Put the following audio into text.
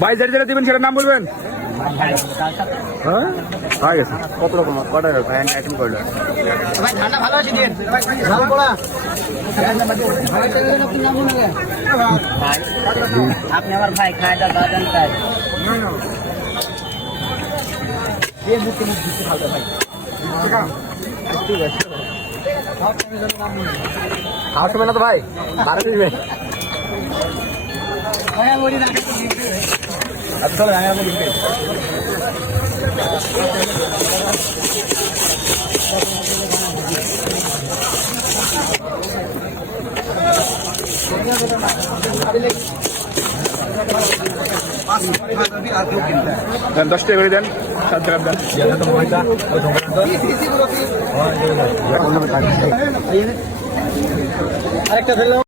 ভাই যেটা যেটা দিবেন সেটার নাম বলবেন। হ্যাঁ হয়ে গেছে। কত রকম কটা আইটেম করলো ভাই ঠান্ডা ভালো আছে দিন ভালো পড়া আপনি আমার ভাই খায়টা দাদান তাই এই মুখে মুখ দিতে ভালো ভাই ঠিক আছে আসবে না তো ভাই বারো দিবে ভাই ওই না আচ্ছা আমি আপনাকে দিতে দেন 10 টাকা করে দেন 7 টাকা দেন আরেকটা